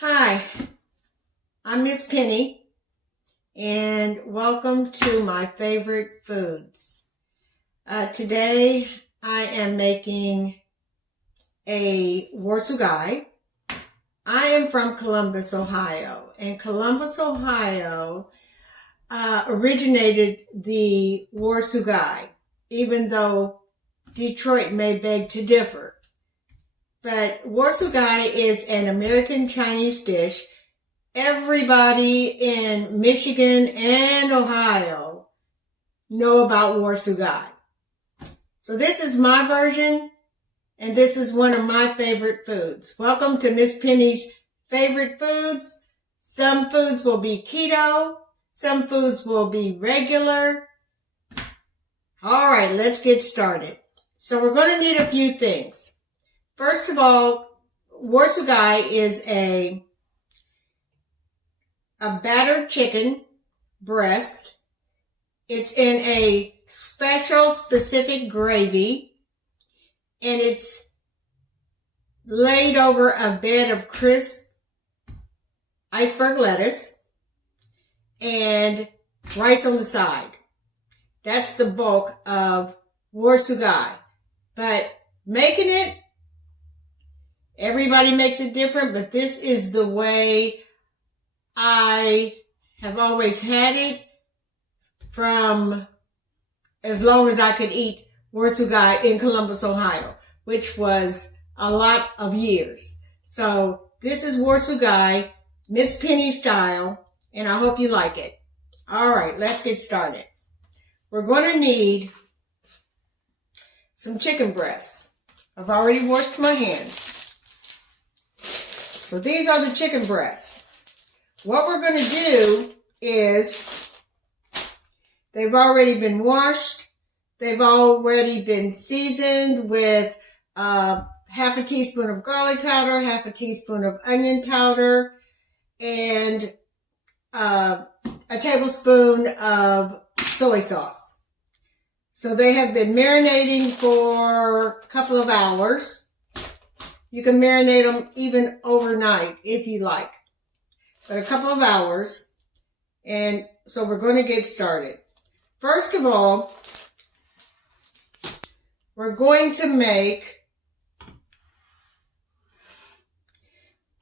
Hi, I'm Miss Penny, and welcome to my favorite foods. Today I am making a Su Gui. I am from Columbus, Ohio, and Columbus, Ohio originated the Su Gui, even though Detroit may beg to differ. But Su Gui is an American Chinese dish. Everybody in Michigan and Ohio know about Su Gui. So this is my version, and this is one of my favorite foods. Welcome to Miss Penny's favorite foods. Some foods will be keto. Some foods will be regular. All right, let's get started. So we're going to need a few things. First of all, Su Gui is a battered chicken breast. It's in a special specific gravy, and it's laid over a bed of crisp iceberg lettuce and rice on the side. That's the bulk of Su Gui. But making it, everybody makes it different, but this is the way I have always had it from as long as I could eat Su Gui in Columbus, Ohio, which was a lot of years. So this is Su Gui, Miss Penny style, and I hope you like it. All right, let's get started. We're going to need some chicken breasts. I've already washed my hands. So these are the chicken breasts. What we're going to do is, they've already been washed. They've already been seasoned with half a teaspoon of garlic powder, half a teaspoon of onion powder, and a tablespoon of soy sauce. So they have been marinating for a couple of hours. You can marinate them even overnight if you like, but a couple of hours. And so we're going to get started. First of all, we're going to make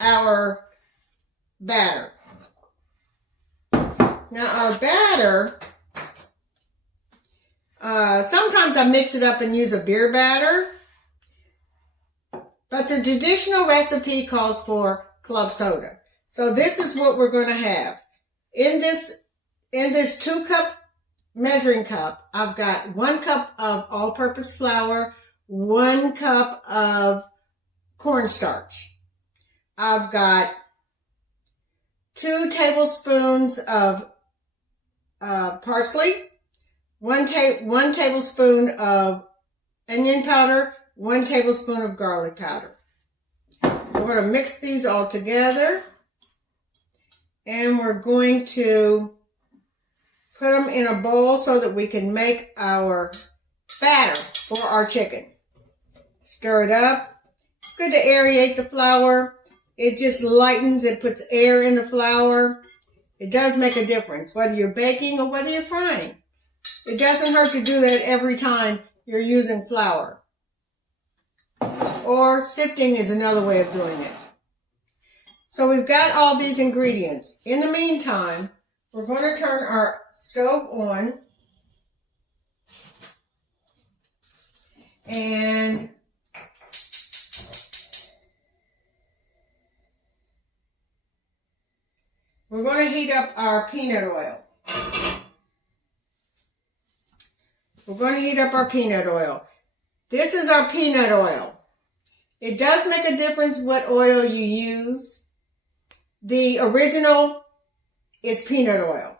our batter. Now our batter, sometimes I mix it up and use a beer batter. But the traditional recipe calls for club soda. So this is what we're going to have. In this 2-cup measuring cup, I've got 1 cup of all-purpose flour, 1 cup of cornstarch. I've got 2 tablespoons of parsley, 1 tablespoon of onion powder, 1 tablespoon of garlic powder. We're going to mix these all together, and we're going to put them in a bowl so that we can make our batter for our chicken. Stir it up. It's good to aerate the flour. It just lightens, it puts air in the flour. It does make a difference, whether you're baking or whether you're frying. It doesn't hurt to do that every time you're using flour. Or sifting is another way of doing it. So we've got all these ingredients. In the meantime, we're going to turn our stove on, and we're going to heat up our peanut oil. We're going to heat up our peanut oil. This is our peanut oil. It does make a difference what oil you use. The original is peanut oil.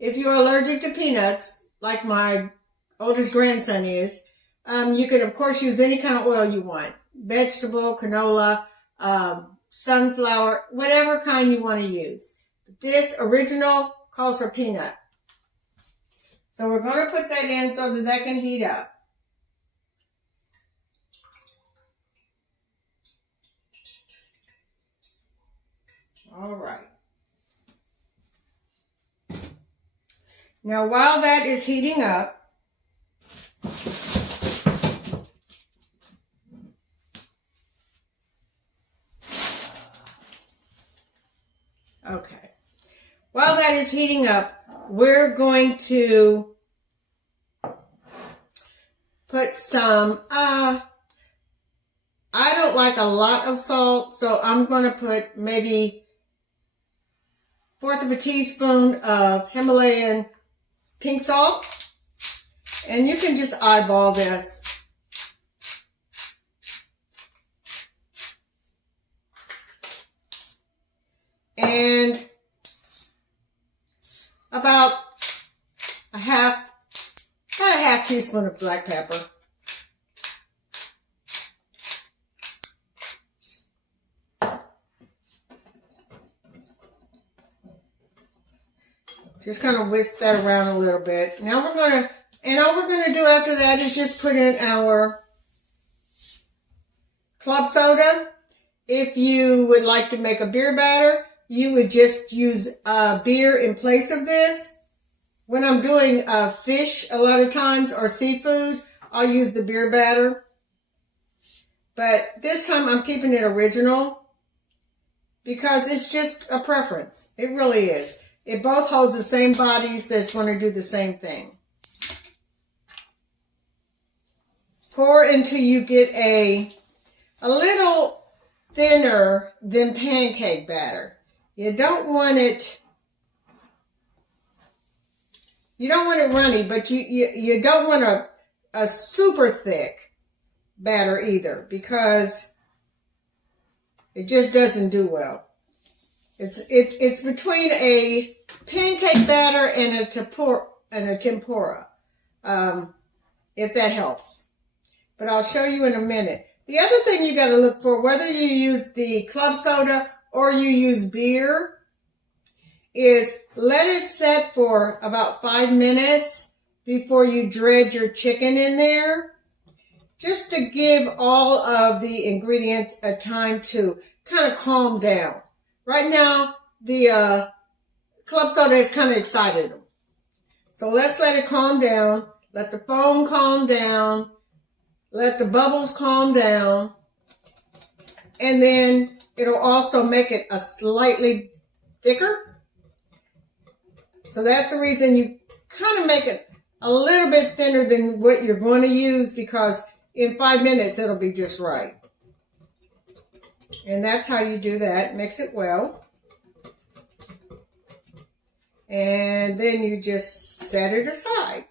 If you're allergic to peanuts, like my oldest grandson is, you can of course use any kind of oil you want. Vegetable, canola, sunflower, whatever kind you want to use. This original calls for peanut. So we're going to put that in so that can heat up. All right. Now, while that is heating up, okay. While that is heating up, we're going to put some, I don't like a lot of salt, so I'm going to put maybe 1/4 of a teaspoon of Himalayan pink salt. And you can just eyeball this. And about a half teaspoon of black pepper. Just kind of whisk that around a little bit. Now all we're going to do after that is just put in our club soda. If you would like to make a beer batter, you would just use beer in place of this. When I'm doing fish a lot of times or seafood, I'll use the beer batter. But this time I'm keeping it original because it's just a preference. It really is. It both holds the same bodies that's going to do the same thing. Pour until you get a little thinner than pancake batter. You don't want it runny, but you don't want a super thick batter either, because it just doesn't do well. It's between a pancake batter and a tempura, if that helps. But I'll show you in a minute. The other thing you got to look for, whether you use the club soda or you use beer, is let it set for about 5 minutes before you dredge your chicken in there, just to give all of the ingredients a time to kind of calm down. Right now, the club soda has kind of excited them. So let's let it calm down, let the foam calm down, let the bubbles calm down, and then it'll also make it a slightly thicker. So that's the reason you kind of make it a little bit thinner than what you're going to use, because in 5 minutes it'll be just right. And that's how you do that. Mix it well. And then you just set it aside.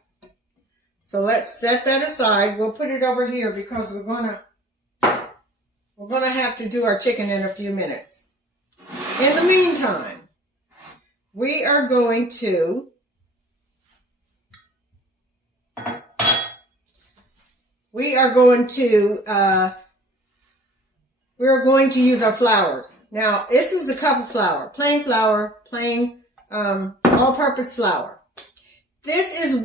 So let's set that aside. We'll put it over here because we're gonna have to do our chicken in a few minutes. In the meantime, we are going to use our flour. Now, this is a cup of flour, plain all-purpose flour. This is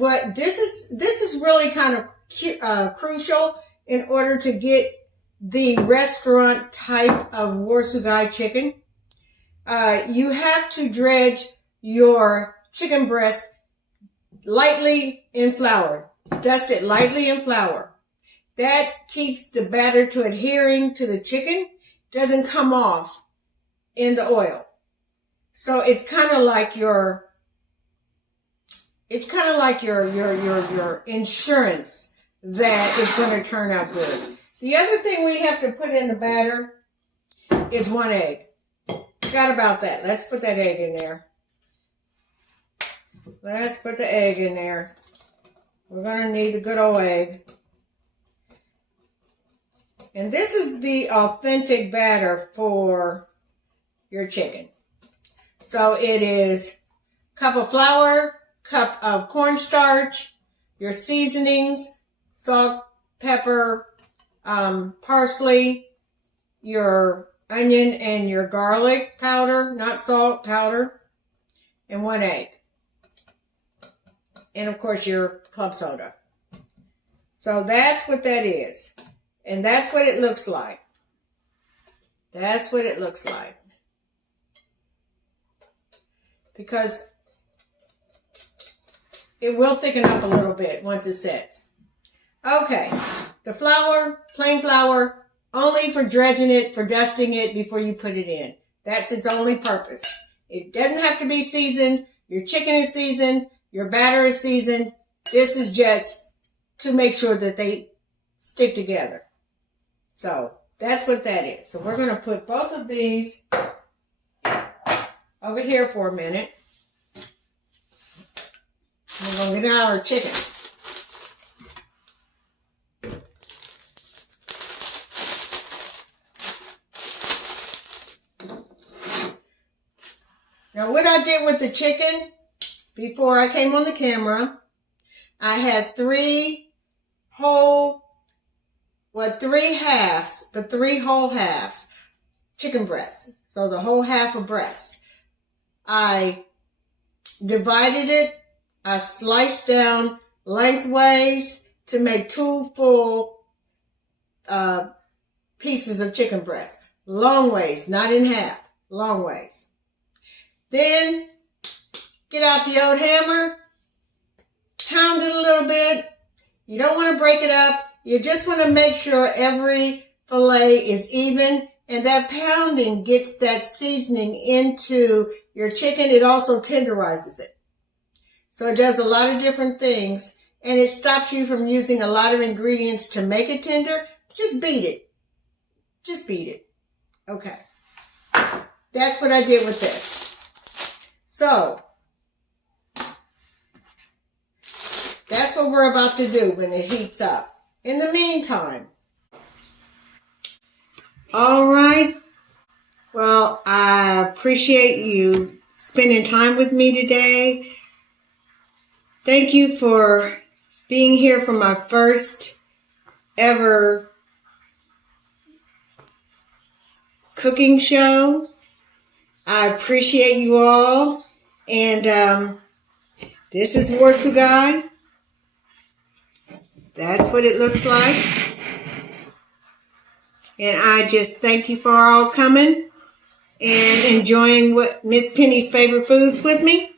really kind of crucial in order to get the restaurant type of Su Gui chicken. You have to dredge your chicken breast lightly in flour. Dust it lightly in flour. That keeps the batter to adhering to the chicken. Doesn't come off in the oil. So it's kind of like your insurance that it's going to turn out good. The other thing we have to put in the batter is 1 egg. Forgot about that. Let's put that egg in there. Let's put the egg in there. We're going to need the good old egg. And this is the authentic batter for your chicken. So it is a cup of flour, cup of cornstarch, your seasonings, salt, pepper, parsley, your onion and your garlic powder, not salt, powder, and 1 egg. And of course your club soda. So that's what that is. And that's what it looks like. That's what it looks like. because it will thicken up a little bit once it sets. Okay, the flour, plain flour, only for dredging it, for dusting it before you put it in. That's its only purpose. It doesn't have to be seasoned. Your chicken is seasoned. Your batter is seasoned. This is just to make sure that they stick together. So that's what that is. So we're going to put both of these over here for a minute. We're going to get out our chicken. Now what I did with the chicken before I came on the camera, I had three whole halves chicken breasts. So the whole half of breast. I divided it. I sliced down lengthways to make 2 full pieces of chicken breast. Long ways, not in half. Long ways. Then get out the old hammer. Pound it a little bit. You don't want to break it up. You just want to make sure every fillet is even, and that pounding gets that seasoning into your chicken. It also tenderizes it. So it does a lot of different things, and it stops you from using a lot of ingredients to make it tender. Just beat it. Just beat it. Okay. That's what I did with this. So that's what we're about to do when it heats up. In the meantime, all right. Well, I appreciate you spending time with me today. Thank you for being here for my first ever cooking show. I appreciate you all. And this is Su Gui. That's what it looks like. And I just thank you for all coming and enjoying what Miss Penny's favorite foods with me.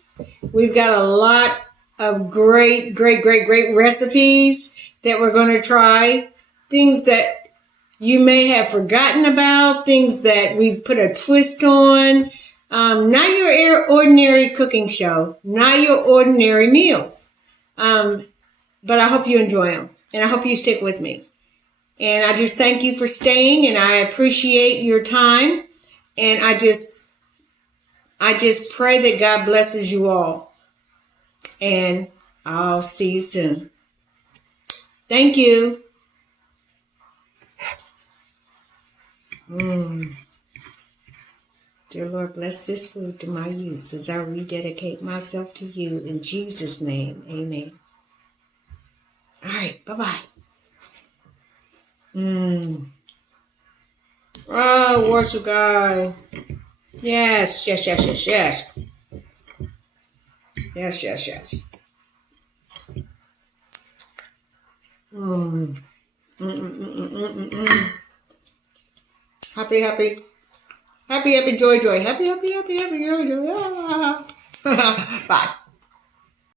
We've got a lot of great recipes that we're going to try. Things that you may have forgotten about. Things that we've put a twist on. Not your ordinary cooking show. Not your ordinary meals. But I hope you enjoy them. And I hope you stick with me. And I just thank you for staying. And I appreciate your time. And I just pray that God blesses you all. And I'll see you soon. Thank you. Dear Lord, bless this food to my use as I rededicate myself to you. In Jesus' name, amen. All right, bye-bye. Oh, Su Gui. Yes. Yes. Happy, joy. Happy, joy. Ah. Bye.